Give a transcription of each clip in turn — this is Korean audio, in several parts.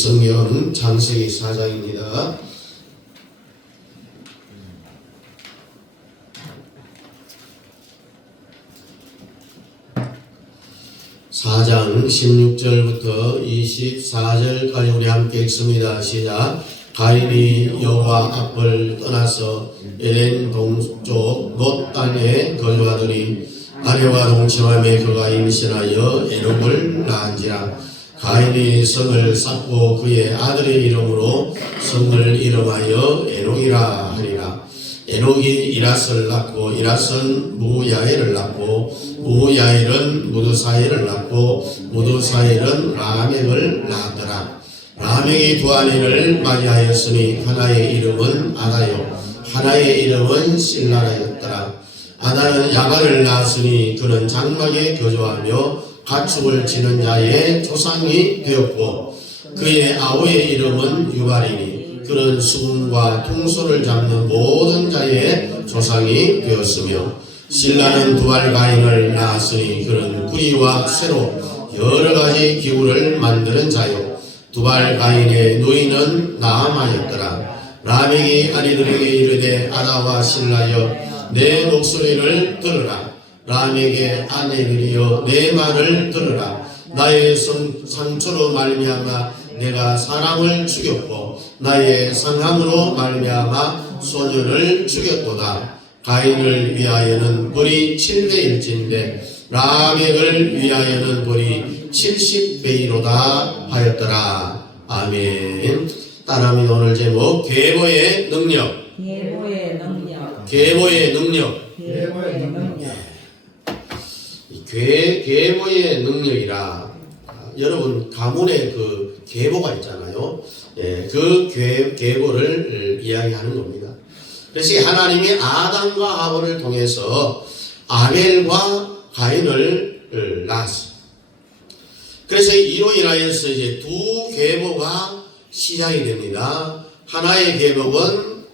성경 창세기 4장입니다. 4장 16절부터 24절까지 우리 함께 읽습니다. 시작. 가인이 여호와 앞을 떠나서 에덴 동쪽 롯 땅에 거주하더니 아내와 동침하며 그가 임신하여 에녹을 낳은지라. 가인이 성을 쌓고 그의 아들의 이름으로 성을 이름하여 에녹이라 하리라. 에녹이 이랏을 낳고 이랏은 무야엘을 낳고 무야엘은 무드사엘을 낳고 무드사엘은 라멕을 낳았더라. 라멕이 두 아내를 맞이하였으니 하나의 이름은 아다요 하나의 이름은 실라라였더라. 아다는 야갈을 낳았으니 그는 장막에 거주하며 가축을 치는 자의 조상이 되었고 그의 아우의 이름은 유발이니 그는 수금과 퉁소를 잡는 모든 자의 조상이 되었으며 실라는 두발 가인을 낳았으니 그는 구리와 쇠로 여러 가지 기구를 만드는 자요 두발 가인의 누이는 나아마였더라. 라멕이 아내들에게 이르되 아다와 실라여 내 목소리를 들으라. 라멕의 아내들이여 내 말을 들으라. 나의 상처로 말미암아 내가 사람을 죽였고 나의 상함으로 말미암아 소년을 죽였도다. 가인을 위하여는 벌이 7배일진데 라멕을 위하여는 벌이 70배이로다 하였더라. 아멘. 따라하면 오늘 제목 계보의 능력. 계보의 능력. 계보의 능력. 계보의 능력. 계보의 능력이라. 여러분 가문에 그 계보가 있잖아요. 예, 그 계보를 이야기하는 겁니다. 그래서 하나님이 아담과 하와를 통해서 아벨과 가인을 낳았어요. 그래서 이로 인하여서 이제 두 계보가 시작이 됩니다. 하나의 계보는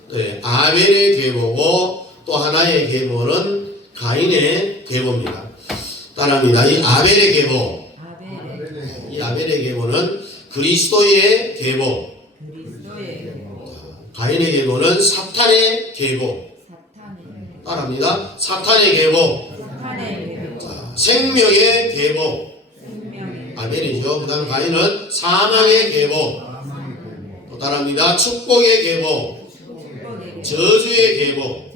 아벨의 계보고 또 하나의 계보는 가인의 계보입니다. 따라합니다. 이 아벨의 계보, 이 아벨의 계보는 그리스도의 계보, 가인의 계보는 사탄의 계보. 따라합니다. 사탄의 계보, 생명의 계보. 아벨이죠. 그 다음 가인은 사망의 계보. 또 따라합니다. 축복의 계보, 저주의 계보.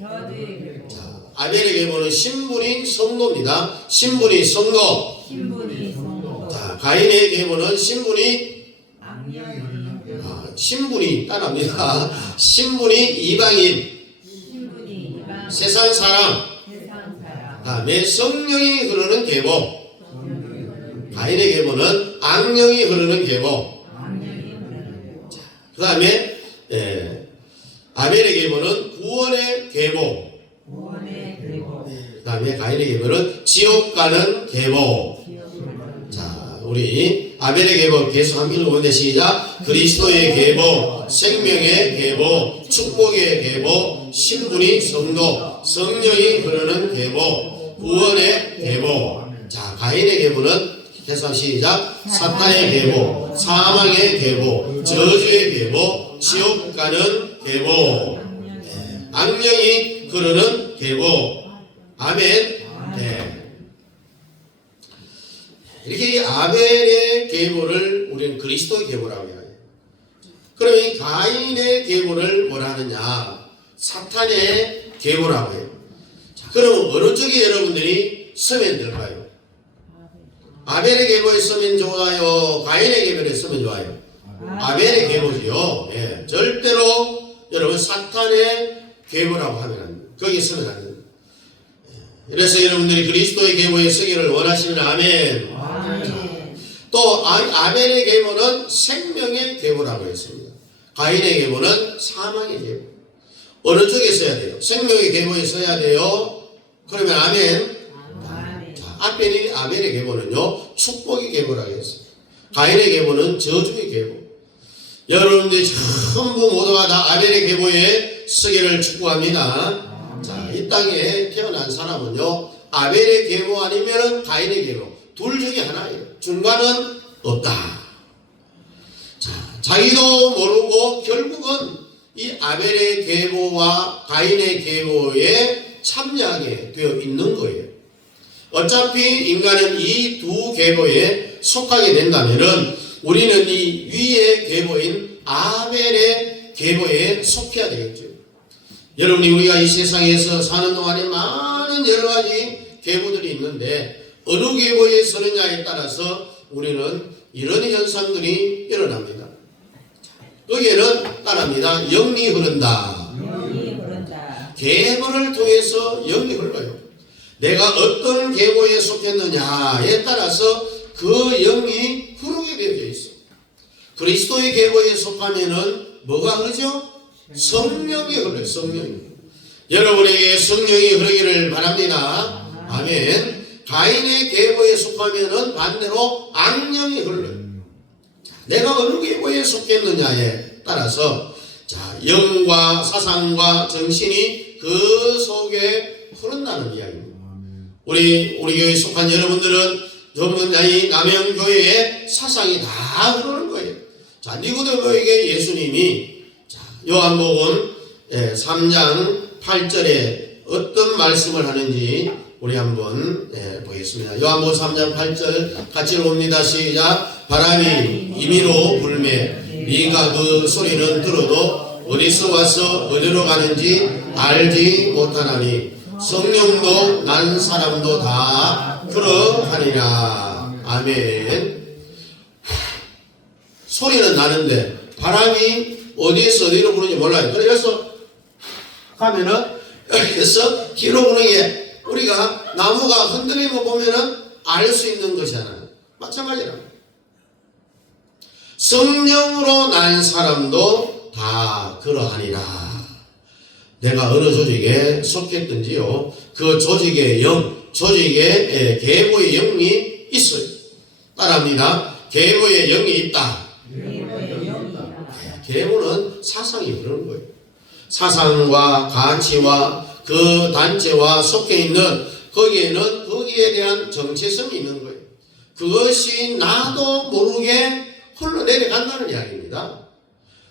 아벨의 계보는 신분이 성도입니다. 신분이 성도. 자, 가인의 계보는 신분이 따라합니다. 신분이 이방인, 세상 사람. 다음에 성령이 흐르는 계보. 가인의 계보는 악령이 흐르는 계보. 그 다음에 아벨의 계보는 구원의 계보. 그 다음에 가인의 계보는 지옥 가는 계보. 자, 우리 아벨의 계보 계속 한번 읽어보는데 시작. 그리스도의 계보, 생명의 계보, 축복의 계보, 신분이 성도, 성령이 흐르는 계보, 구원의 계보. 자, 가인의 계보는 계속 시작. 사탄의 계보, 사망의 계보, 저주의 계보, 지옥 가는 계보, 악령이 흐르는 계보. 아멘. 네. 이렇게 이 아벨의 계보를 우리는 그리스도의 계보라고 해요. 그럼 이 가인의 계보를 뭐라 하느냐? 사탄의 계보라고 해요. 자, 그럼 어느 쪽에 여러분들이 서면 될까요? 아벨의 계보에 서면 좋아요? 가인의 계보에 서면 좋아요? 아벨의 계보지요. 예. 절대로 여러분 사탄의 계보라고 하면 안 돼요. 거기에 서면 안 돼요. 그래서 여러분들이 그리스도의 계보에 서기를 원하시면 아멘. 또 아벨의 계보는 생명의 계보라고 했습니다. 가인의 계보는 사망의 계보. 어느 쪽에 서야 돼요? 생명의 계보에 서야 돼요. 그러면 아멘. 자, 앞에 아벨의 계보는요 축복의 계보라고 했어요. 가인의 계보는 저주의 계보. 여러분들이 전부 모두가 다 아벨의 계보에 서기를 축복합니다. 자, 이 땅에 태어난 사람은요 아벨의 계보 아니면 가인의 계보 둘 중에 하나예요. 중간은 없다. 자, 자기도 모르고 결국은 이 아벨의 계보와 가인의 계보에 참여하게 되어 있는 거예요. 어차피 인간은 이 두 계보에 속하게 된다면은 우리는 이 위의 계보인 아벨의 계보에 속해야 되겠죠. 여러분이 우리가 이 세상에서 사는 동안에 많은 여러 가지 계보들이 있는데 어느 계보에 서느냐에 따라서 우리는 이런 현상들이 일어납니다. 거기에는 따릅니다. 영이 흐른다. 영이 흐른다. 계보를 통해서 영이 흘러요. 내가 어떤 계보에 속했느냐에 따라서 그 영이 흐르게 되어 있어. 그리스도의 계보에 속하면은 뭐가 흐르죠? 성령이 흘러요. 성령이. 여러분에게 성령이 흐르기를 바랍니다. 아멘. 가인의 계보에 속하면은 반대로 악령이 흘러요. 내가 어느 계보에 속했느냐에 따라서 자, 영과 사상과 정신이 그 속에 흐른다는 이야기입니다. 우리 교회에 속한 여러분들은 전부 이 남영교회의 사상이 다 흐르는 거예요. 자, 니고데모에게 예수님이 자, 요한복음 3장 8절에 어떤 말씀을 하는지 우리 한번 보겠습니다. 요한복음 3장 8절 같이 봅니다. 시작. 바람이 임의로 불매 네가 그 소리는 들어도 어디서 와서 어디로 가는지 알지 못하나니 성령도 난 사람도 다 그러하니라. 아멘. 소리는 나는데 바람이 어디에서 어디로 부는지 몰라요. 그래서 가면은 여기서 뒤로 부는 게 우리가 나무가 흔들리는 거 보면은 알 수 있는 것이잖아요. 마찬가지라. 성령으로 난 사람도 다 그러하니라. 내가 어느 조직에 속했든지요, 그 조직의 영, 조직의 계보의 영이 있어요. 따라합니다. 계보의 영이 있다. 계보는 사상이 그런 거예요. 사상과 가치와 그 단체와 속해 있는 거기에는 거기에 대한 정체성이 있는 거예요. 그것이 나도 모르게 흘러내려간다는 이야기입니다.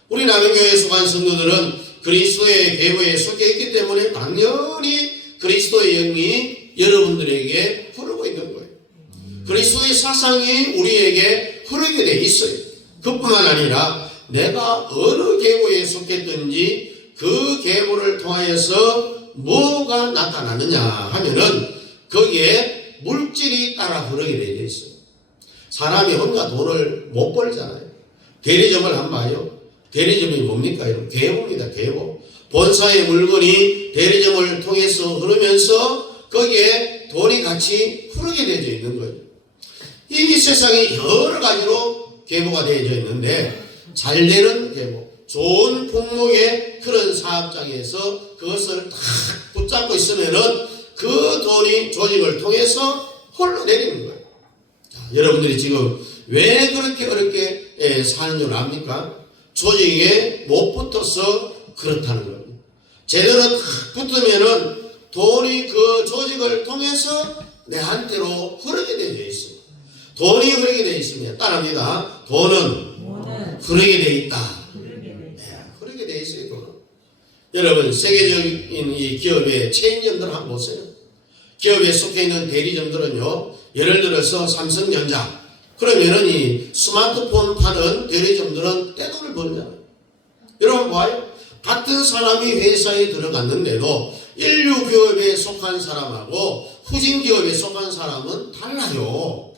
우리 남영교회에 속한 성도들은 그리스도의 계보에 속해 있기 때문에 당연히 그리스도의 영이 여러분들에게 흐르고 있는 거예요. 그리스도의 사상이 우리에게 흐르게 돼 있어요. 그뿐만 아니라 내가 어느 계보에 속했든지 그 계보를 통하여서 뭐가 나타나느냐 하면은 거기에 물질이 따라 흐르게 되어 있어요. 사람이 혼자 돈을 못 벌잖아요. 대리점을 한번 봐요. 대리점이 뭡니까? 여러분, 계보입니다. 계보. 본사의 물건이 대리점을 통해서 흐르면서 거기에 돈이 같이 흐르게 되어져 있는 거예요. 이 세상에 여러 가지로 계보가 되어져 있는데 잘 되는 계보, 좋은 품목의 그런 사업장에서 그것을 딱 붙잡고 있으면은 그 돈이 조직을 통해서 흘러내리는 거예요. 자, 여러분들이 지금 왜 그렇게 어렵게 사는 줄 압니까? 조직에 못 붙어서 그렇다는 겁니다. 제대로 딱 붙으면은 돈이 그 조직을 통해서 내한테로 흐르게 되어 있습니다. 돈이 흐르게 되어 있으면 따라합니다. 돈은 흐르게 되어 있다. 흐르게 되어 있어요. 돈은. 여러분, 세계적인 이 기업의 체인점들 한번 보세요. 기업에 속해 있는 대리점들은요, 예를 들어서 삼성전자, 그러면은 이 스마트폰 파는 대리점들은 떼돈을 벌잖아요. 여러분 봐요. 같은 사람이 회사에 들어갔는데도 인류 기업에 속한 사람하고 후진 기업에 속한 사람은 달라요.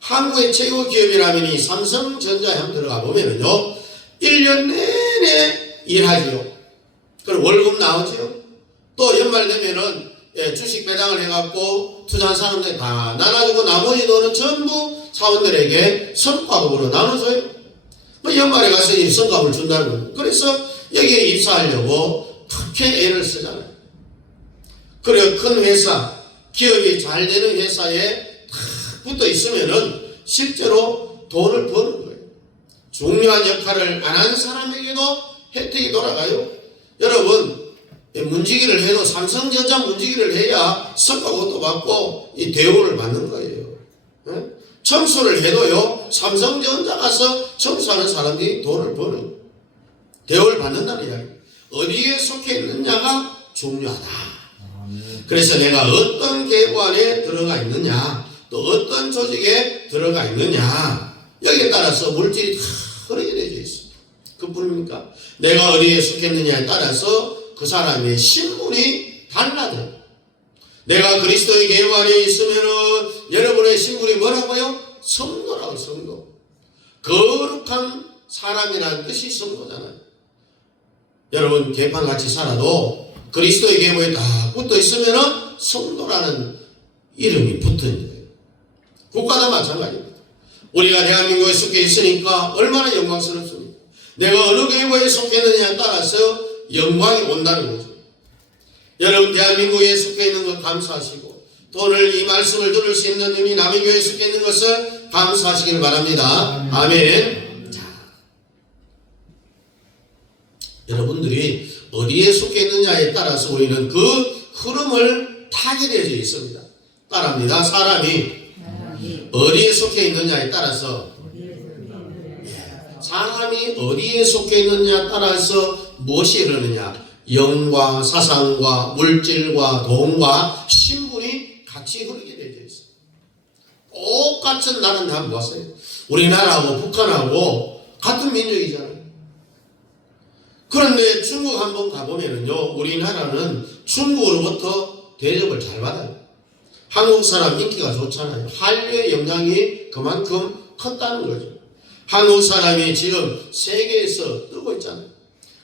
한국의 최고 기업이라면 이 삼성전자에 한번 들어가 보면은요, 1년 내내 일하지요. 그럼 월급 나오지요. 또 연말 되면은 주식 배당을 해갖고 투자한 사람들 다 나눠주고 나머지 돈은 전부 사원들에게 성과급으로 나눠줘요. 연말에 가서 이 성과급을 준다는 거예요. 그래서 여기에 입사하려고 그렇게 애를 쓰잖아요. 그리고 큰 회사, 기업이 잘 되는 회사에 다 붙어 있으면은 실제로 돈을 버는 거예요. 중요한 역할을 안 한 사람에게도 혜택이 돌아가요. 여러분, 문지기를 해도 삼성전자 문지기를 해야 성과급도 받고 이 대우를 받는 거예요. 청소를 해도요, 바로 삼성전자 가서 청소하는 사람들이 돈을 버는 대우를 받는다는 이야기. 어디에 속해 있느냐가 중요하다. 그래서 내가 어떤 계보 안에 들어가 있느냐, 또 어떤 조직에 들어가 있느냐, 여기에 따라서 물질이 다 흐르게 되어 있습니다. 그뿐입니까? 내가 어디에 속했느냐에 따라서 그 사람의 신분이 달라져요. 내가 그리스도의 계보 안에 있으면은 여러분의 신분이 뭐라고요? 성도라고. 성도. 거룩한 사람이라는 뜻이 성도잖아요. 여러분 개판같이 살아도 그리스도의 계보에 딱 붙어 있으면은 성도라는 이름이 붙은 거예요. 국가도 마찬가지입니다. 우리가 대한민국에 속해 있으니까 얼마나 영광스럽습니까? 내가 어느 계보에 속했느냐에 따라서 영광이 온다는 거죠. 여러분 대한민국에 속해 있는 것 감사하시고, 또 오늘 이 말씀을 들을 수 있는 우리 남인교회에 속해 있는 것을 감사하시길 바랍니다. 아멘. 자, 여러분들이 어디에 속해 있느냐에 따라서 우리는 그 흐름을 타게 되어 있습니다. 따라합니다. 사람이 어디에 속해 있느냐에 따라서, 사람이 어디에 속해 있느냐에 따라서 무엇이 흐르느냐, 영과 사상과 물질과 돈과 신분이 같이 흐르게 되어 있어요. 똑같은 나라는 다 모았어요. 우리나라하고 북한하고 같은 민족이잖아요. 그런데 중국 한번 가보면은요, 우리나라는 중국으로부터 대접을 잘 받아요. 한국 사람 인기가 좋잖아요. 한류의 영향이 그만큼 컸다는 거죠. 한국 사람이 지금 세계에서 뜨고 있잖아요.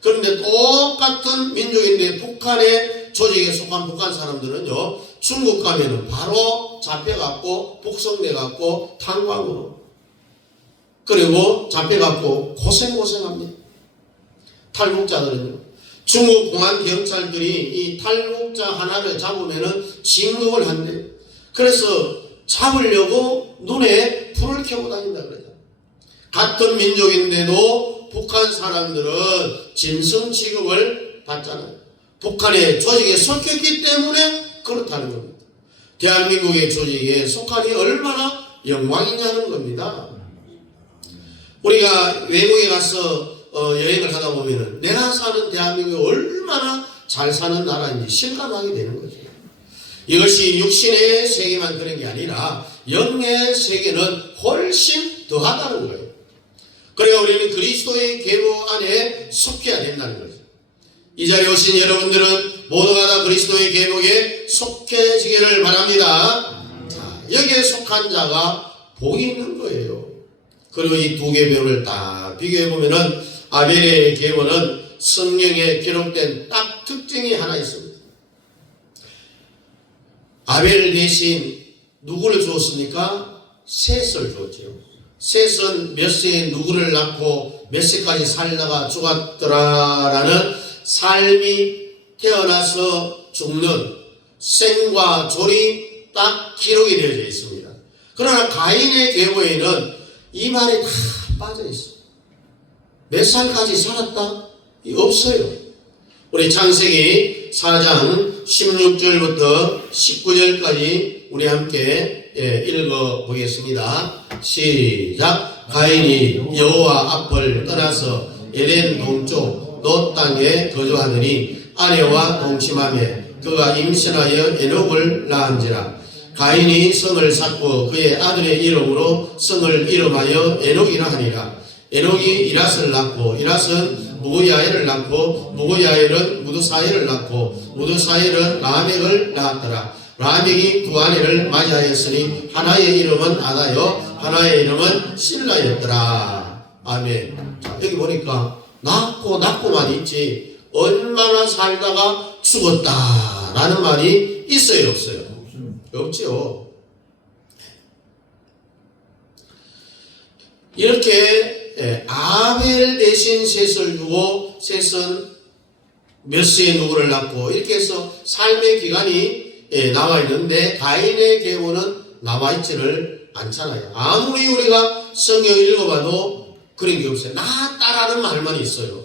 그런데 똑같은 민족인데 북한의 조직에 속한 북한 사람들은요, 중국 가면은 바로 잡혀갖고 북송돼갖고 탄광으로, 그리고 잡혀갖고 고생합니다. 탈북자들은요, 중국 공안 경찰들이 이 탈북자 하나를 잡으면은 진급을 한대요. 그래서 잡으려고 눈에 불을 켜고 다닌다 그래요. 같은 민족인데도 북한 사람들은 짐승 취급을 받잖아요. 북한의 조직에 속했기 때문에 그렇다는 겁니다. 대한민국의 조직에 속하니 얼마나 영광이냐는 겁니다. 우리가 외국에 가서 여행을 하다 보면은 내가 사는 대한민국이 얼마나 잘 사는 나라인지 실감하게 되는 거죠. 이것이 육신의 세계만 그런 게 아니라 영의 세계는 훨씬 더하다는 거예요. 그래야 우리는 그리스도의 계보 안에 속해야 된다는 거죠. 이 자리에 오신 여러분들은 모두가 다 그리스도의 계보에 속해지기를 바랍니다. 자, 여기에 속한 자가 복이 있는 거예요. 그리고 이 두 계보를 딱 비교해 보면은 아벨의 계보는 성경에 기록된 딱 특징이 하나 있습니다. 아벨 대신 누구를 주었습니까? 셋을 줬죠. 셋은 몇 세에 누구를 낳고 몇 세까지 살다가 죽었더라라는 삶이 태어나서 죽는 생과 졸이 딱 기록이 되어져 있습니다. 그러나 가인의 계보에는 이 말이 다 빠져 있어요. 몇 살까지 살았다? 없어요. 우리 창세기 4장 16절부터 19절까지 우리 함께 읽어보겠습니다. 시작. 가인이 여호와 앞을 떠나서 에덴 동쪽 롯 땅에 거주하더니 아내와 동침하며 그가 임신하여 에녹을 낳은지라. 가인이 성을 쌓고 그의 아들의 이름으로 성을 이름하여 에녹이라 하니라. 에녹이 이랏을 낳고 이랏은 무구야엘을 낳고 무구야엘은 무두사엘을 낳고 무두사엘은 라멕을 낳았더라. 라멕이 두 아내를 맞이하였으니 하나의 이름은 아다요 하나의 이름은 실라였더라. 아멘. 자, 여기 보니까 낳고만 있지 얼마나 살다가 죽었다라는 말이 있어요, 없어요? 없죠. 이렇게 아벨 대신 셋을 주고 셋은 몇 세에 누구를 낳고 이렇게 해서 삶의 기간이 나와 있는데 가인의 계보는 나와 있지를 않잖아요. 아무리 우리가 성경을 읽어봐도 그런 게 없어요. 낳았다라는 말만 있어요.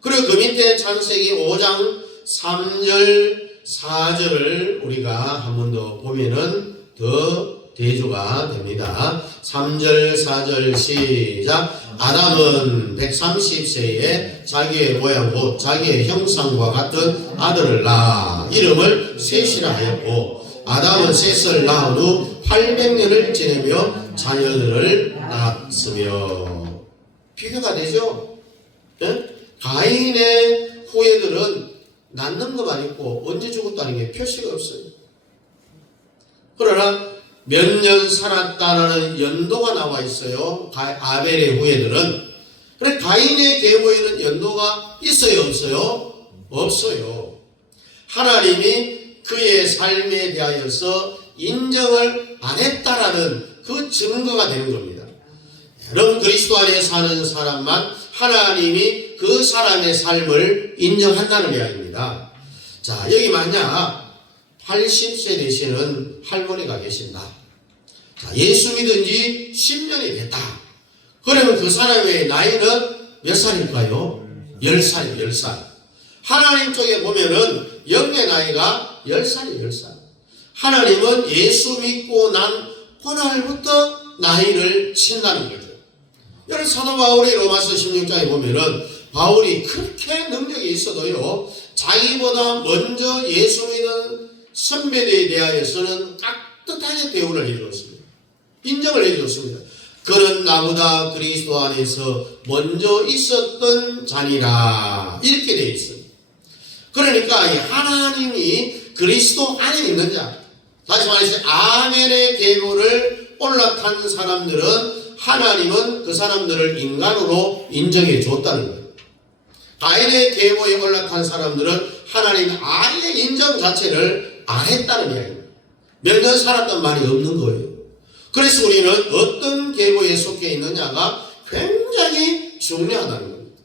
그리고 그 밑에 창세기 5장 3절 4절을 우리가 한 번 더 보면은 더 대조가 됩니다. 3절 4절 시작. 아담은 130세에 자기의 모양 곧 자기의 형상과 같은 아들을 낳아 이름을 셋이라 하였고, 아담은 셋을 낳은 후 800년을 지내며 자녀들을 낳았으며. 비교가 되죠? 예? 가인의 후예들은 낳는 것만 있고 언제 죽었다는 게 표시가 없어요. 그러나 몇 년 살았다는 연도가 나와 있어요. 아벨의 후예들은. 그래, 가인의 계보에는 연도가 있어요, 없어요? 없어요. 하나님이 그의 삶에 대하여서 인정을 안 했다라는 그 증거가 되는 겁니다. 여러분, 그리스도 안에 사는 사람만 하나님이 그 사람의 삶을 인정한다는 이야기입니다. 자, 여기 만약 80세 되시는 할머니가 계신다. 자, 예수 믿은 지 10년이 됐다. 그러면 그 사람의 나이는 몇 살일까요? 10살이에요, 10살. 하나님 쪽에 보면은 영의 나이가 10살이에요, 10살. 하나님은 예수 믿고 난 그날부터 나이를 친다는 거죠. 여러분, 사도 바울이 로마서 16장에 보면은 바울이 그렇게 능력이 있어도요, 자기보다 먼저 예수 믿은 선배들에 대하여서는 깍듯하게 대우를 해주었습니다. 인정을 해주었습니다. 그는 나보다 그리스도 안에서 먼저 있었던 자니라, 이렇게 되어 있습니다. 그러니까 하나님이 그리스도 안에 있는 자, 다시 말해서 아멘의 계보를 올라탄 사람들은 하나님은 그 사람들을 인간으로 인정해 줬다는 거예요. 가인의 계보에 올라탄 사람들은 하나님 아예 인정 자체를 안 했다는 이야기입니다. 몇 년 살았단 말이 없는 거예요. 그래서 우리는 어떤 계보에 속해 있느냐가 굉장히 중요하다는 겁니다.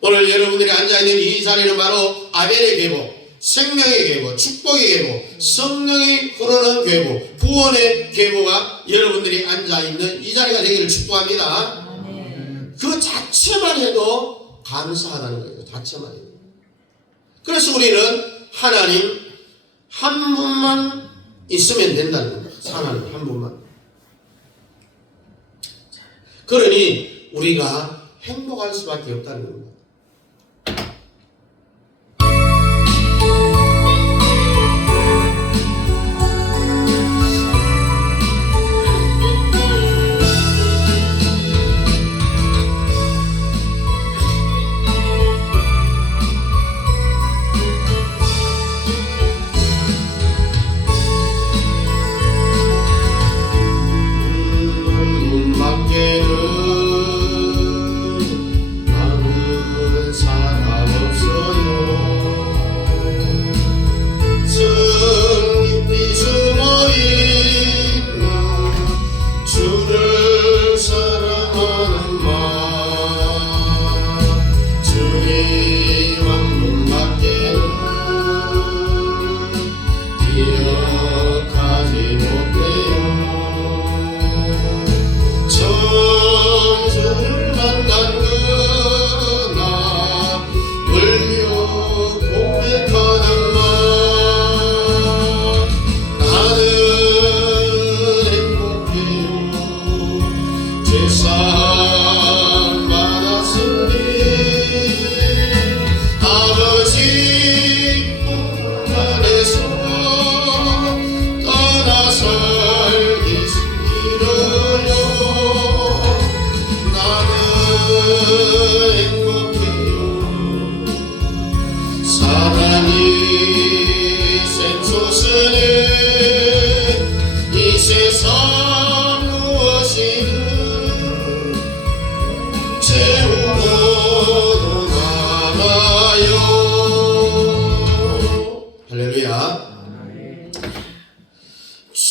오늘 여러분들이 앉아있는 이 자리는 바로 아벨의 계보, 생명의 계보, 축복의 계보, 성령이 흐르는 계보, 구원의 계보가 여러분들이 앉아있는 이 자리가 되기를 축복합니다. 그 자체만 해도 감사하다는 거예요. 자체만 해도. 그래서 우리는 하나님 한 분만 있으면 된다는 겁니다. 하나님 한 분만. 그러니 우리가 행복할 수밖에 없다는 겁니다.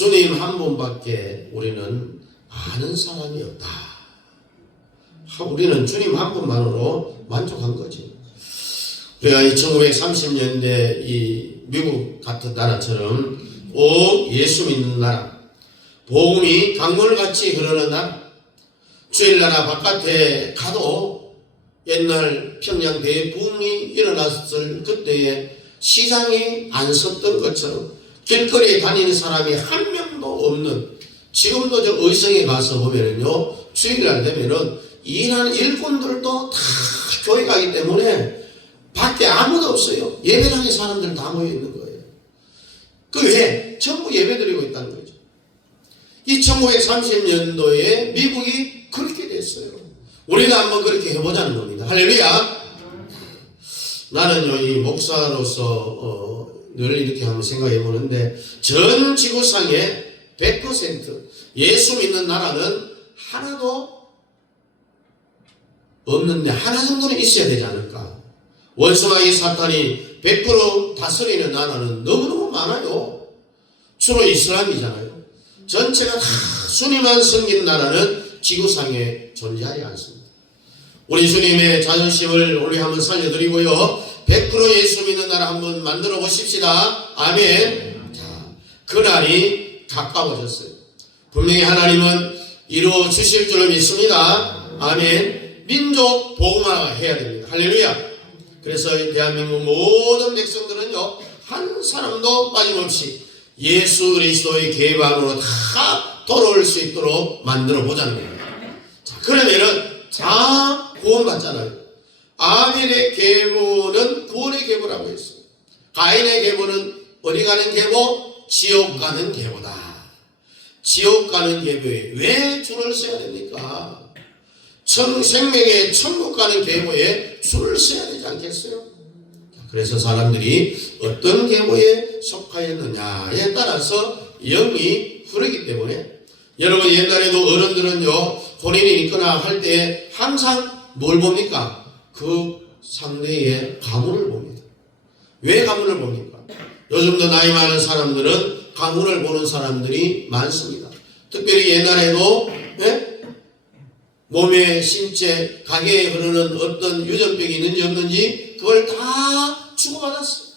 주님 한 분밖에 우리는 아는 사람이 없다. 우리는 주님 한 분만으로 만족한 거지. 우리가 이 1930년대 이 미국 같은 나라처럼 오 예수 믿는 나라, 복음이 강물같이 흐르는 나라, 주일나라 바깥에 가도 옛날 평양 대붕이 일어났을 그때에 시장이 안 섰던 것처럼 길거리에 다니는 사람이 한 명도 없는, 지금도 저 의성에 가서 보면은요, 주일날 되면은 일하는 일꾼들도 다 교회 가기 때문에 밖에 아무도 없어요. 예배당에 사람들 다 모여 있는 거예요. 그 왜? 전부 예배 드리고 있다는 거죠. 이 1930년도에 미국이 그렇게 됐어요. 우리가 한번 그렇게 해보자는 겁니다. 할렐루야. 나는요, 이 목사로서 늘 이렇게 한번 생각해 보는데, 전 지구상에 100% 예수 믿는 나라는 하나도 없는데 하나 정도는 있어야 되지 않을까. 원수마귀 사탄이 100% 다스리는 나라는 너무너무 많아요. 주로 이슬람이잖아요. 전체가 다 순위만 섬기는 나라는 지구상에 존재하지 않습니다. 우리 주님의 자존심을 우리 한번 살려드리고요, 100% 예수 믿는 나라 한번 만들어 보십시다. 아멘. 자, 그날이 가까워졌어요. 분명히 하나님은 이루어 주실 줄 믿습니다. 아멘. 민족 복음화 해야 됩니다. 할렐루야. 그래서 대한민국 모든 백성들은요, 한 사람도 빠짐없이 예수 그리스도의 계방으로 다 돌아올 수 있도록 만들어 보자는 겁니다. 자, 그러면은 다 구원받잖아요. 아벨의 계보는 구원의 계보라고 했어요. 가인의 계보는 어디 가는 계보? 지옥 가는 계보다. 지옥 가는 계보에 왜 줄을 서야 됩니까? 생명의 천국 가는 계보에 줄을 서야 되지 않겠어요? 그래서 사람들이 어떤 계보에 속하였느냐에 따라서 영이 흐르기 때문에, 여러분 옛날에도 어른들은요, 혼인이 있거나 할 때 항상 뭘 봅니까? 그 상대의 가문을 봅니다. 왜 가문을 봅니까? 요즘도 나이 많은 사람들은 가문을 보는 사람들이 많습니다. 특별히 옛날에도 몸에 신체, 가게에 흐르는 어떤 유전병이 있는지 없는지 그걸 다 주고받았어요.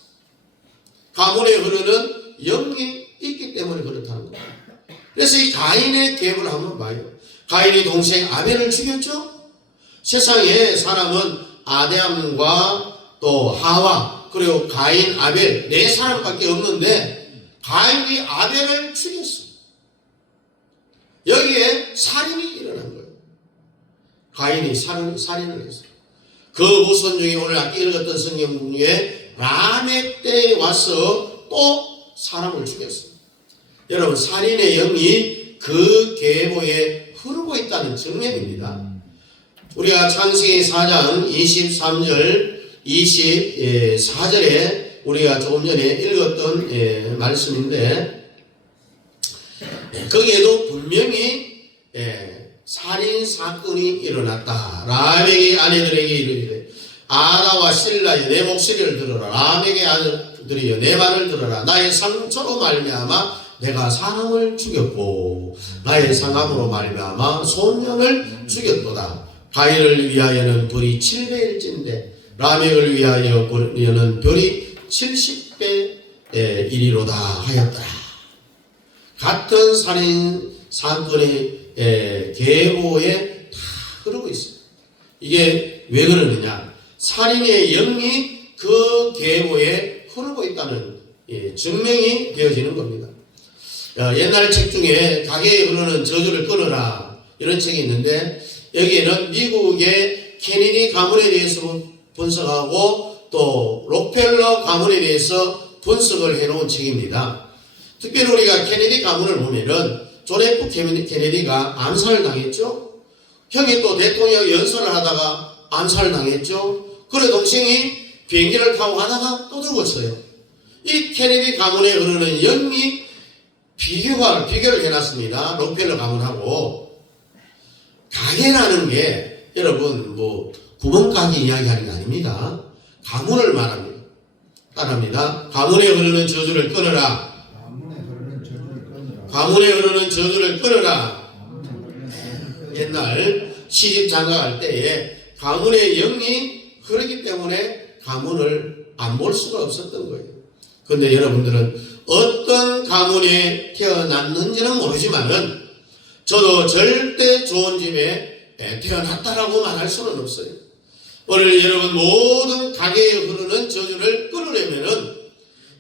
가문에 흐르는 영이 있기 때문에 그렇다는 거예요. 그래서 이 가인의 계보를 한번 봐요. 가인이 동생 아벨을 죽였죠. 세상에 사람은 아담과 또 하와 그리고 가인, 아벨 네 사람밖에 없는데 가인이 아벨을 죽였어요. 여기에 살인이 일어난 거예요. 가인이 살인을 했어요. 그 후손 중에 오늘 아까 읽었던 성경 중에 라멕 때에 와서 또 사람을 죽였어요. 여러분, 살인의 영이 그 계보에 흐르고 있다는 증명입니다. 우리가 창세기 4장 23절 24절에 우리가 조금 전에 읽었던 말씀인데, 거기에도 분명히 살인 사건이 일어났다. 라멕의 아내들에게 이르기를 아나와 실라여 내 목소리를 들어라. 라멕의 아들들이여 내 말을 들어라. 나의 상처로 말미암아 내가 사람을 죽였고 나의 상함으로 말미암아 소년을 죽였도다. 가인을 위하여는 벌이 7배일진데 라멕을 위하여는 별이 70배 이리로다 하였더라. 같은 살인 사건의 계보에 다 흐르고 있습니다. 이게 왜 그러느냐? 살인의 영이 그 계보에 흐르고 있다는 증명이 되어지는 겁니다. 옛날 책 중에 가게에 흐르는 저주를 끊어라 이런 책이 있는데, 여기에는 미국의 케네디 가문에 대해서 분석하고 또 록펠러 가문에 대해서 분석을 해놓은 책입니다. 특별히 우리가 케네디 가문을 보면은 존 F 케네디가 암살을 당했죠. 형이 또 대통령 연설을 하다가 암살을 당했죠. 그래 동생이 비행기를 타고 가다가 또 죽었어요. 이 케네디 가문에 흐르는 영이 비교를 해놨습니다. 록펠러 가문하고. 가게라는 게 여러분 뭐 구멍가게 이야기하는 게 아닙니다. 가문을 말합니다. 따라합니다. 가문에 흐르는 저주를 끊어라. 가문에 흐르는 저주를 끊어라. 옛날 시집 장가갈 때에 가문의 영이 흐르기 때문에 가문을 안 볼 수가 없었던 거예요. 그런데 여러분들은 어떤 가문에 태어났는지는 모르지만은 저도 절대 좋은 집에 태어났다라고 말할 수는 없어요. 오늘 여러분 모든 가게에 흐르는 저주를 끊으려면은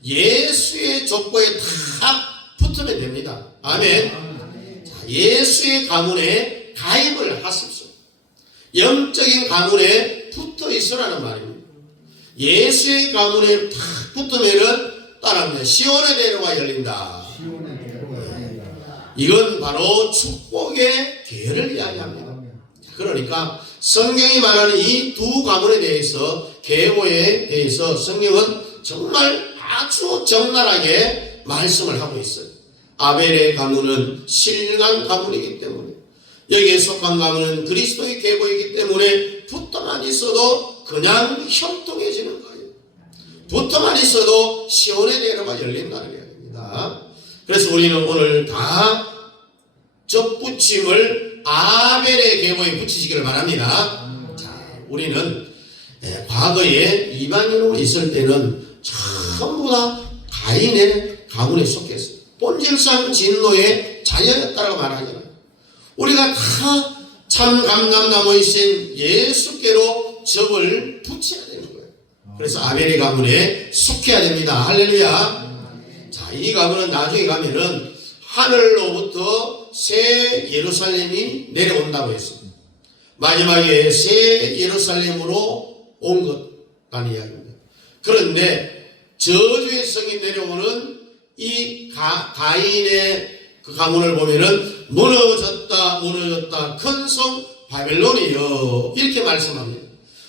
예수의 족보에 다 붙으면 됩니다. 아멘. 자, 예수의 가문에 가입을 하십시오. 영적인 가문에 붙어 있으라는 말입니다. 예수의 가문에 탁 붙으면은 따라합니다. 시온의 대로가 열린다. 이건 바로 축복의 계를 이야기합니다. 그러니까 성경이 말하는 이 두 가문에 대해서, 계보에 대해서 성경은 정말 아주 적나라하게 말씀을 하고 있어요. 아벨의 가문은 신령한 가문이기 때문에, 여기에 속한 가문은 그리스도의 계보이기 때문에 붙어만 있어도 그냥 형통해지는 거예요. 붙어만 있어도 시온의 대로가 열린다는 이야기입니다. 그래서 우리는 오늘 다 접붙임을 아벨의 계보에 붙이시기를 바랍니다. 자, 우리는 과거에 이방인으로 있을 때는 전부 다 가인의 가문에 속했어요. 본질상 진노의 자녀였다고 말하잖아요. 우리가 다 참 감람나무이신 예수께로 접을 붙여야 되는 거예요. 그래서 아벨의 가문에 속해야 됩니다. 할렐루야. 자, 이 가문은 나중에 가면은 하늘로부터 새 예루살렘이 내려온다고 했습니다. 마지막에 새 예루살렘으로 온 것라는 이야기입니다. 그런데 저주의 성이 내려오는 이 가인의 그 가문을 보면은 무너졌다 큰 성 바벨론이요, 이렇게 말씀합니다.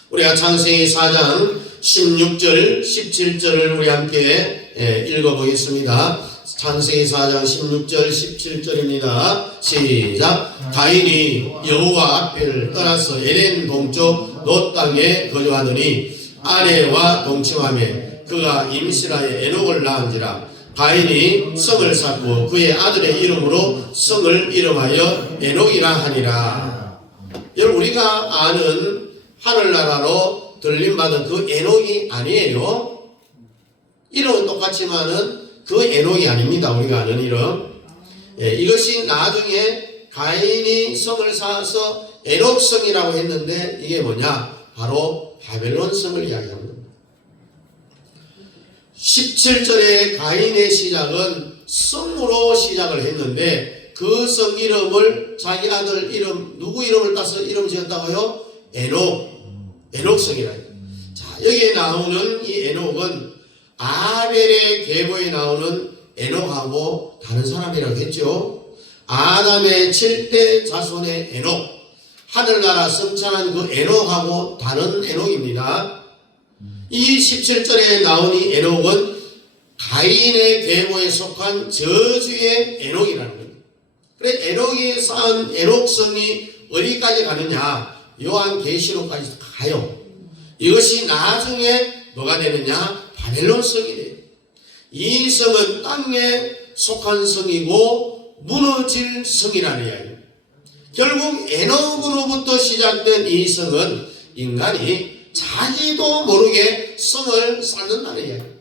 우리가 창세기 4장 16절 17절을 우리 함께 읽어보겠습니다. 창세기 4장 16절 17절입니다. 시작. 가인이 여호와 앞을 떠나서 에덴 동쪽 롯 땅에 거주하더니 아내와 동침하며 그가 임실하여 에녹을 낳은지라. 가인이 성을 쌓고 그의 아들의 이름으로 성을 이름하여 에녹이라 하니라. 여러분, 우리가 아는 하늘나라로 들림받은 그 에녹이 아니에요. 이름은 똑같지만은 그 에녹이 아닙니다. 우리가 아는 이름. 이것이 나중에 가인이 성을 쌓아서 에녹성이라고 했는데, 이게 뭐냐? 바로 바벨론성을 이야기합니다. 17절에 가인의 시작은 성으로 시작을 했는데, 그 성 이름을 자기 아들 이름, 누구 이름을 따서 이름 지었다고요? 에녹성이라. 자, 여기에 나오는 이 에녹은 아벨의 계보에 나오는 에녹하고 다른 사람이라고 했죠. 아담의 7대 자손의 에녹, 하늘나라 성찬한 그 에녹하고 다른 에녹입니다. 이 17절에 나온 이 에녹은 가인의 계보에 속한 저주의 에녹이라는 겁니다. 그래, 에녹이 쌓은 에녹성이 어디까지 가느냐? 요한계시록까지 가요. 이것이 나중에 뭐가 되느냐? 바벨론성이 돼요. 이 성은 땅에 속한 성이고 무너질 성이라는 이야기입니다. 결국 에녹으로부터 시작된 이 성은 인간이 자기도 모르게 성을 쌓는다는 이야기입니다.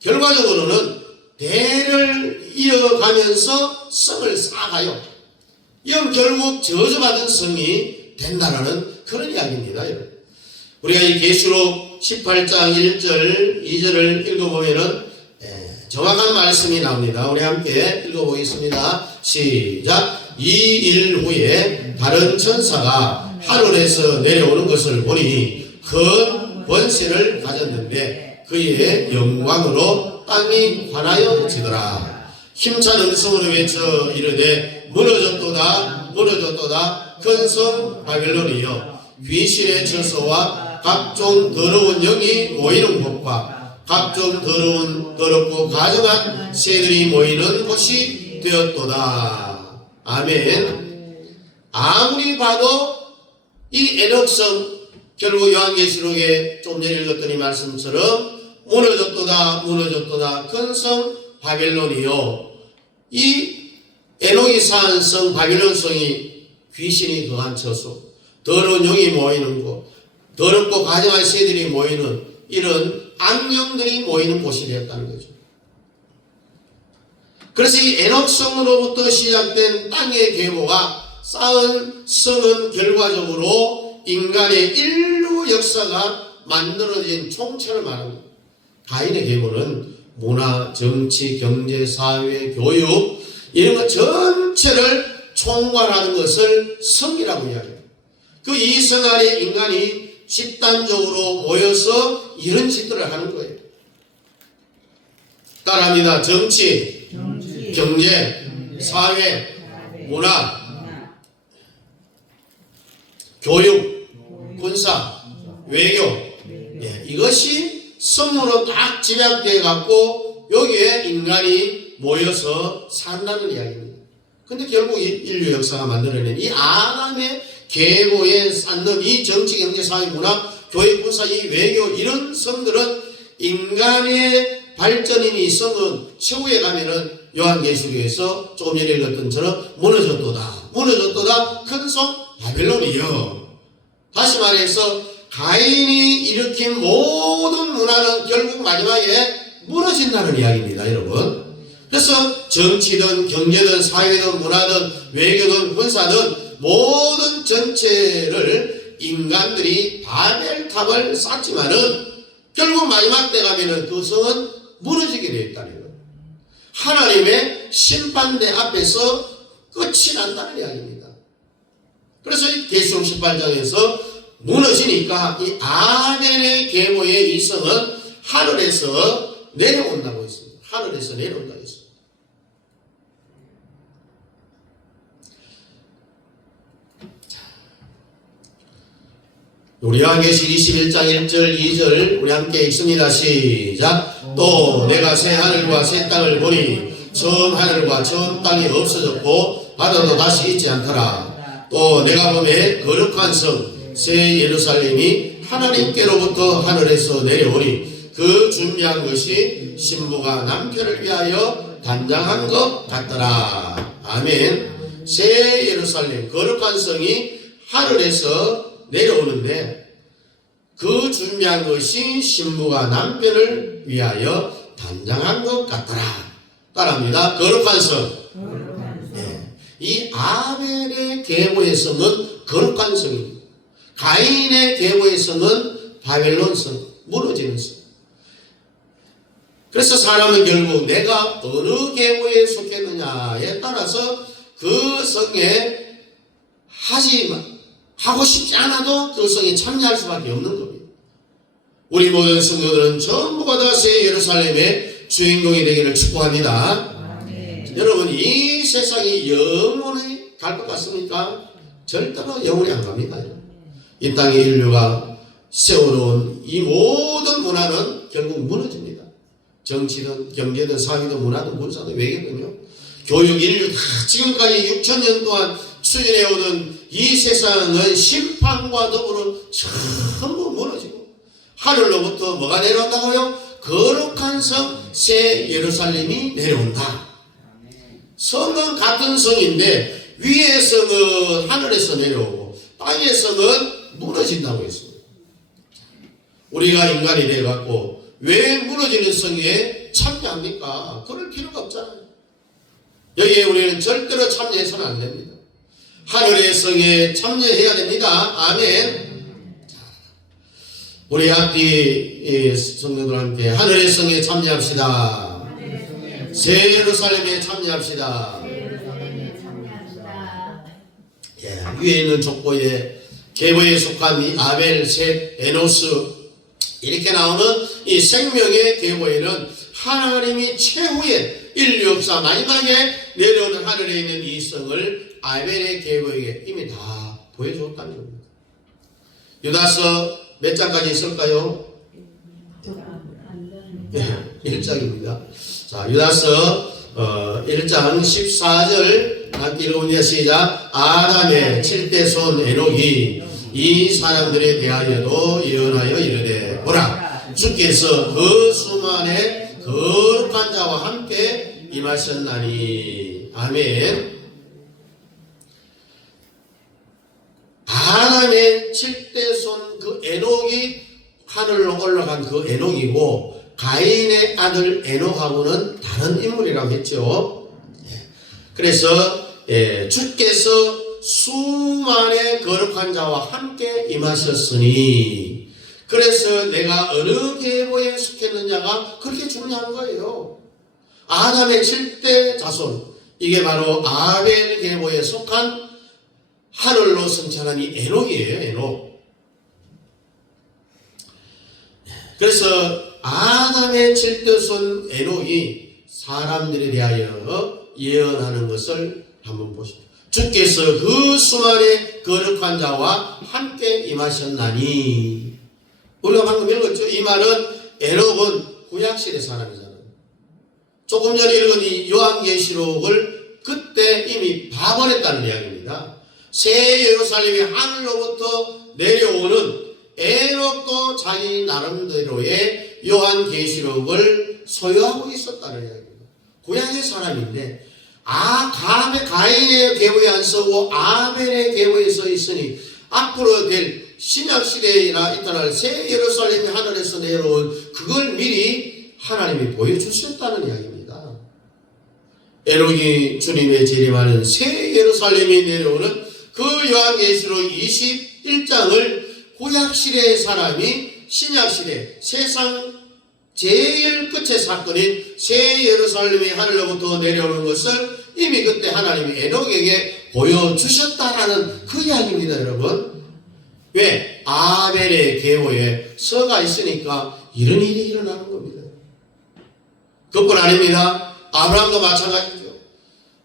결과적으로는 대를 이어가면서 성을 쌓아가요. 이건 결국 저주받은 성이 된다는 그런 이야기입니다. 여러분. 우리가 이 계시록 18장 1절 2절을 읽어보면은 정확한 말씀이 나옵니다. 우리 함께 읽어보겠습니다. 시작. 이 일 후에 다른 천사가 하늘에서 내려오는 것을 보니 큰 권세를 가졌는데 그의 영광으로 땅이 환하여지더라. 힘찬 음성으로 외쳐 이르되 무너졌도다 무너졌도다 큰 성 바벨론이여, 귀신의 처소와 각종 더러운 영이 모이는 곳과 각종 더럽고 가증한 새들이 모이는 곳이 되었도다. 아멘. 아무리 봐도 이 에녹성, 결국 요한계시록에 좀 전에 읽었던 이 말씀처럼 무너졌도다 큰 성 바벨론이요, 이 에녹이 쌓은 성 바벨론성이 귀신이 거한 처소, 더러운 영이 모이는 곳, 더럽고 가증한 새들이 모이는 이런 악령들이 모이는 곳이 되었다는 거죠. 그래서 이 에녹성으로부터 시작된 땅의 계보가 쌓은 성은 결과적으로 인간의 인류 역사가 만들어진 총체를 말합니다. 가인의 계보는 문화, 정치, 경제, 사회, 교육 이런 것 전체를 총괄하는 것을 성이라고 이야기해요. 그 이성 안에 인간이 집단적으로 모여서 이런 짓들을 하는 거예요. 따라합니다. 정치, 경제, 사회, 문화, 교육, 군사, 외교, 이것이 성으로 딱 집약되어 갖고 여기에 인간이 모여서 산다는 이야기입니다. 근데 결국 인류 역사가 만들어낸 이 아담의 계보에 쌓는 이 정치, 경제, 사회, 문화, 교육, 군사, 이 외교 이런 성들은 인간의 발전이니 성은 최후에 가면은 요한계시록에서 조금 전에 읽었던 처럼 무너졌도다 큰 성 바벨론이요. 다시 말해서 가인이 일으킨 모든 문화는 결국 마지막에 무너진다는 이야기입니다, 여러분. 그래서 정치든 경제든 사회든 문화든 외교든 군사든 모든 전체를 인간들이 바벨탑을 쌓지만은 결국 마지막 때 가면은 그 성은 무너지게 되어 있다는 거예요. 하나님의 심판대 앞에서 끝이 난다는 이야기입니다. 그래서 이 계시록 18장에서 무너지니까 이 아벨의 계보의 이 성은 하늘에서 내려온다고 했습니다. 하늘에서 내려온다고 했습니다. 우리 요한계시록 21장 1절 2절 우리 함께 읽습니다. 시작. 또 내가 새 하늘과 새 땅을 보니 처음 하늘과 처음 땅이 없어졌고 바다도 다시 있지 않더라. 또 내가 보매 거룩한 성 새 예루살렘이 하나님께로부터 하늘에서 내려오니 그 준비한 것이 신부가 남편을 위하여 단장한 것 같더라. 아멘. 새 예루살렘 거룩한 성이 하늘에서 내려오는데 그 준비한 것이 신부가 남편을 위하여 단장한 것 같더라. 따라합니다. 거룩한 성. 이 아벨의 계보의 성은 거룩한 성입니다. 가인의 계보의 성은 바벨론 성, 무너지는 성. 그래서 사람은 결국 내가 어느 계보에 속했느냐에 따라서 그 성에 하고 싶지 않아도 그 성에 참여할 수밖에 없는 겁니다. 우리 모든 성도들은 전부가 다 새 예루살렘의 주인공이 되기를 축복합니다. 여러분, 이 세상이 영원히 갈 것 같습니까? 절대로 영원히 안 갑니다. 이 땅의 인류가 세워놓은 이 모든 문화는 결국 무너집니다. 정치든 경제든 사회든 문화든 군사든 외교든요. 교육 인류 다 지금까지 6,000년 동안 추진해오는 이 세상은 심판과 더불어 전부 무너지고 하늘로부터 뭐가 내려온다고요? 거룩한 성 새 예루살렘이 내려온다. 성은 같은 성인데 위의 성은 하늘에서 내려오고 땅의 성은 무너진다고 했습니다. 우리가 인간이 되어갖고 왜 무너지는 성에 참여합니까? 그럴 필요가 없잖아요. 여기에 우리는 절대로 참여해서는 안 됩니다. 하늘의 성에 참여해야 됩니다. 아멘. 우리 앞뒤 성도들 함께 하늘의 성에 참여합시다. 새 예루살렘에 참여합시다. 위에 있는 족보에 계보에 속한 이 아벨, 셋, 에노스 이렇게 나오는 이 생명의 계보에는 하나님이 최후의 인류 역사 마지막에 내려오는 하늘에 있는 이 성을 아벨의 계보에게 이미 다 보여줬다는 겁니다. 유다서 몇 장까지 있을까요? 1장입니다. 자, 유다서 1장 14절 함께 읽어보자. 시작. 아담의 7대 손 에녹이 이 사람들에 대하여도 예언하여 이르되 보라 주께서 그 수만의 거룩한 자와 함께 임하셨나니. 아멘. 아담의 7대 손 그 에녹이 하늘로 올라간 그 에녹이고 가인의 아들 에녹하고는 다른 인물이라고 했죠. 그래서 주께서 수만의 거룩한 자와 함께 임하셨으니 그래서 내가 어느 계보에 속했느냐가 그렇게 중요한 거예요. 아담의 7대 자손, 이게 바로 아벨 계보에 속한 하늘로 승천한 이 에녹이에요. 에녹. 그래서 아담의 7대손 에녹이 사람들에 대하여 예언하는 것을 한번 보십시오. 주께서 그 수많은 거룩한 자와 함께 임하셨나니. 우리가 방금 읽었죠. 이 말은 에녹은 구약시대 사람이잖아요. 조금 전에 읽은 이 요한계시록을 그때 이미 봐버렸다는 이야기입니다. 새 예루살렘이 하늘로부터 내려오는 에녹도 자기 나름대로의 요한계시록을 소유하고 있었다는 이야기입니다. 구약의 사람인데 가인의 계보에 안 서고 아벨의 계보에 서 있으니 앞으로 될 신약시대나 이따날 새 예루살렘이 하늘에서 내려온 그걸 미리 하나님이 보여주셨다는 이야기입니다. 에녹이 주님의 재림하는 새 예루살렘이 내려오는 그 요한계시록 21장을 구약시대의 사람이 신약시대 세상 제일 끝의 사건인 새 예루살렘이 하늘로부터 내려오는 것을 이미 그때 하나님이 에녹에게 보여주셨다라는 그 이야기입니다. 여러분, 왜? 아벨의 계보에 서가 있으니까 이런 일이 일어나는 겁니다. 그뿐 아닙니다. 아브라함도 마찬가지죠.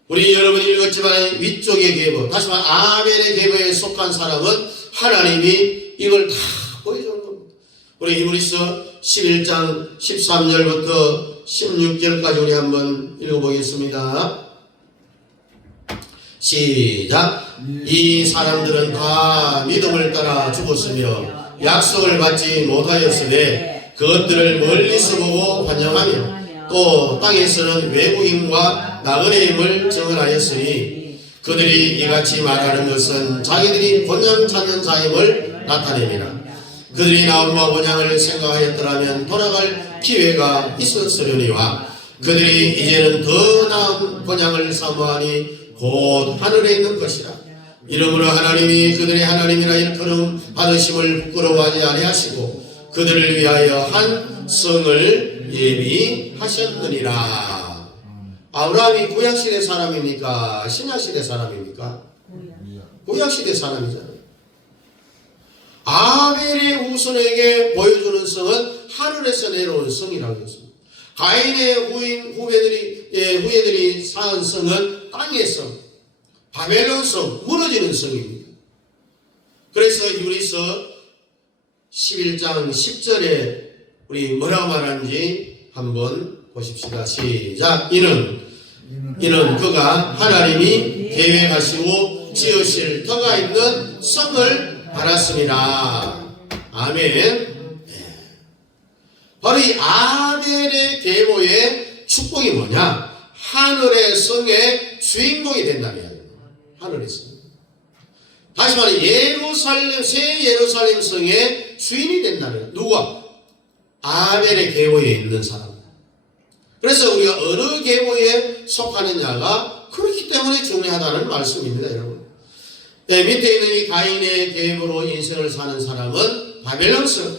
우리 여러분이 읽었지만 위쪽의 계보, 다시 말해 아벨의 계보에 속한 사람은 하나님이 이걸 다 보여주는 겁니다. 우리 히브리서 11장 13절부터 16절까지 우리 한번 읽어보겠습니다. 시작. 이 사람들은 다 믿음을 따라 죽었으며 약속을 받지 못하였으되 그것들을 멀리서 보고 환영하며 또 땅에서는 외국인과 나그네임을 증언하였으니 그들이 이같이 말하는 것은 자기들이 본향 찾는 자임을 나타냅니다. 그들이 나온바 본향을 생각하였더라면 돌아갈 기회가 있었으려니와 그들이 이제는 더 나은 본향을 사모하니 곧 하늘에 있는 것이라. 이러므로 하나님이 그들의 하나님이라 일컬음 받으심을 부끄러워하지 아니하시고 그들을 위하여 한 성을 예비하셨느니라. 아브라함이 구약시대 사람입니까? 신약시대 사람입니까? 구약시대 사람이잖아요. 아벨의 후손에게 보여주는 성은 하늘에서 내려온 성이라고 했습니다. 가인의 후예들이 쌓은 성은 땅의 성, 바벨론 성, 무너지는 성입니다. 그래서 히브리서 11장 10절에 우리 뭐라고 말하는지 한번 보십시다. 시작. 이는 그가 하나님이 계획하시고 지으실 터가 있는 성을 알았습니다. 아멘. 바로 이 아벨의 계보의 축복이 뭐냐? 하늘의 성의 주인공이 된다는 이야기입니다. 하늘의 성. 다시 말해 새 예루살렘 성의 주인이 된다는 거예요. 누가? 아벨의 계보에 있는 사람. 그래서 우리가 어느 계보에 속하느냐가 그렇기 때문에 중요하다는 말씀입니다, 여러분. 네, 밑에 있는 이 가인의 계보로 인생을 사는 사람은 바벨론성,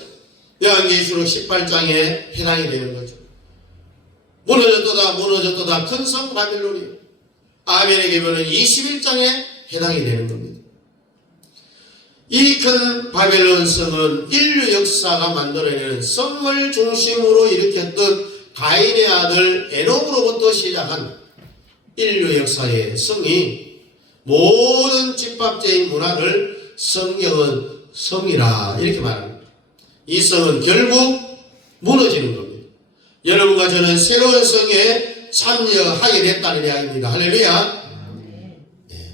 요한계시록 18장에 해당이 되는 거죠. 무너졌도다 큰 성 바벨론이요. 아벨의 계보는 21장에 해당이 되는 겁니다. 이 큰 바벨론 성은 인류 역사가 만들어내는 성을 중심으로 일으켰던 가인의 아들 에녹으로부터 시작한 인류 역사의 성이 모든 집합제의 문화를 성경은 성이라 이렇게 말합니다. 이 성은 결국 무너지는 겁니다. 여러분과 저는 새로운 성에 참여하게 됐다는 이야기입니다. 할렐루야.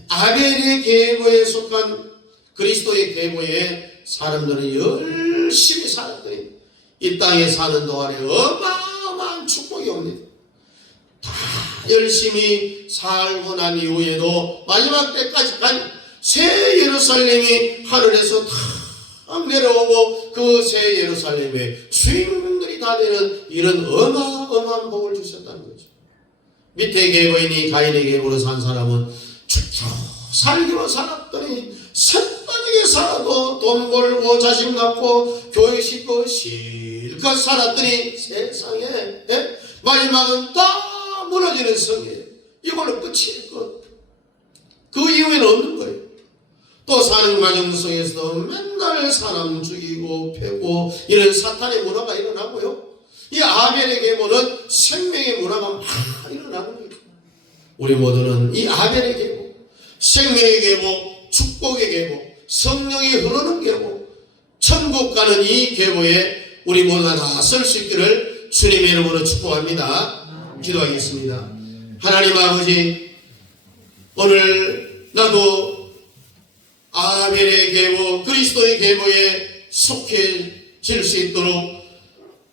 아벨의 계보에 속한 그리스도의 계보에 사람들은 열심히 살았더니 이 땅에 사는 동안에 어마어마한 축복이 옵니다. 다 열심히 살고 난 이후에도 마지막 때까지 간 새 예루살렘이 하늘에서 다 내려오고 그 새 예루살렘의 주인공들이 다 되는 이런 어마어마한 복을 주셨다는 거죠. 밑에 계보이니 가인의 계보로 산 사람은 살기로 살았더니 산바닥에 살아도 돈 벌고 자식 낳고 교육시키고 실컷 살았더니 세상에 마지막은 다 무너지는 성이에요. 이걸로 끝일 것. 그 이후에는 없는 거예요. 또 사는 과정 속에서 맨날 사람 죽이고 패고 이런 사탄의 문화가 일어나고요. 이 아벨의 계보는 생명의 문화가 막 일어나는 거예요. 우리 모두는 이 아벨의 계보, 생명의 계보, 축복의 계보, 성령이 흐르는 계보, 천국 가는 이 계보에 우리 모두가 다 설 수 있기를 주님의 이름으로 축복합니다. 기도하겠습니다. 하나님 아버지, 오늘 나도 아벨의 계보, 그리스도의 계보에 속해질 수 있도록,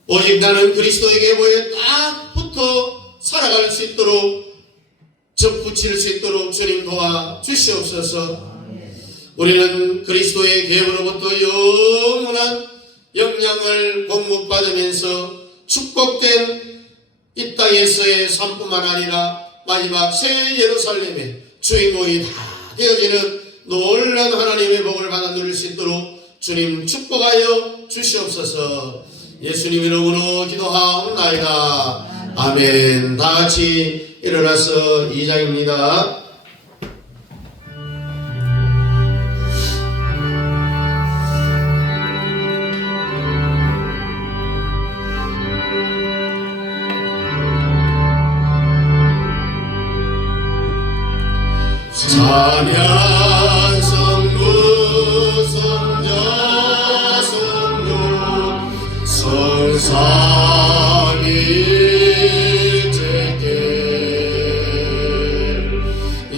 오직 나는 그리스도의 계보에 딱 붙어 살아갈 수 있도록, 접붙일 수 있도록 주님 도와 주시옵소서. 우리는 그리스도의 계보로부터 영원한 영향을 공급받으면서 축복된 이 땅에서의 삶뿐만 아니라 마지막 새 예루살렘의 주인공이 다 되어지는 놀라운 하나님의 복을 받아 누릴 수 있도록 주님 축복하여 주시옵소서. 예수님 이름으로 기도하옵나이다. 아멘. 다 같이 일어나서 2장입니다. 찬양 성부 성자 성령 성삼위일체께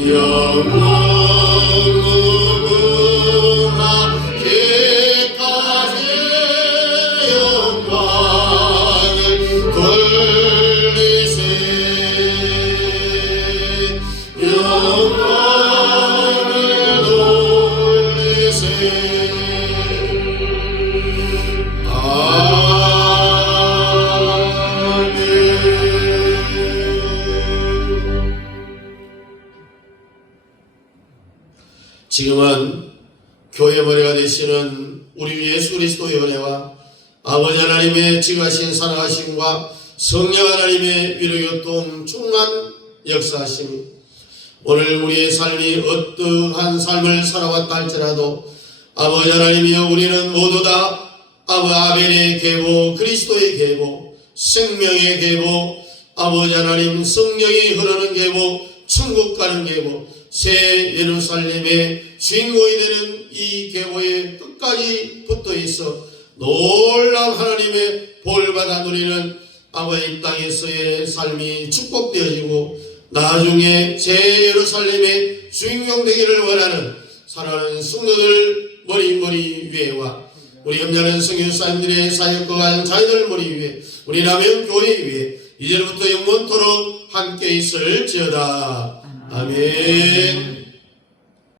영원 무궁하기까지 영광을 돌리세. 지금은 교회 머리가 되시는 우리 주 예수 그리스도의 은혜와 아버지 하나님의 지가신 살아가심과 성령 하나님의 위로교통 충만 역사하심이 오늘 우리의 삶이 어떠한 삶을 살아왔다 할지라도 아버지 하나님이여, 우리는 모두 다 아벨의 계보, 그리스도의 계보, 생명의 계보, 아버지 하나님 성령이 흐르는 계보, 천국 가는 계보, 새 예루살렘의 주인공이 되는 이 계보에 끝까지 붙어 있어 놀라운 하나님의 복을 받아 누리는 아버지 땅에서의 삶이 축복되어지고 나중에 새 예루살렘의 주인공 되기를 원하는 사랑하는 성도들 머리 위에와 우리 협력하는 성교사님들의 사역과 가정 자녀들 머리 위에, 우리 남영 교회 위에 이제부터 영원토록 함께 있을지어다. 아멘.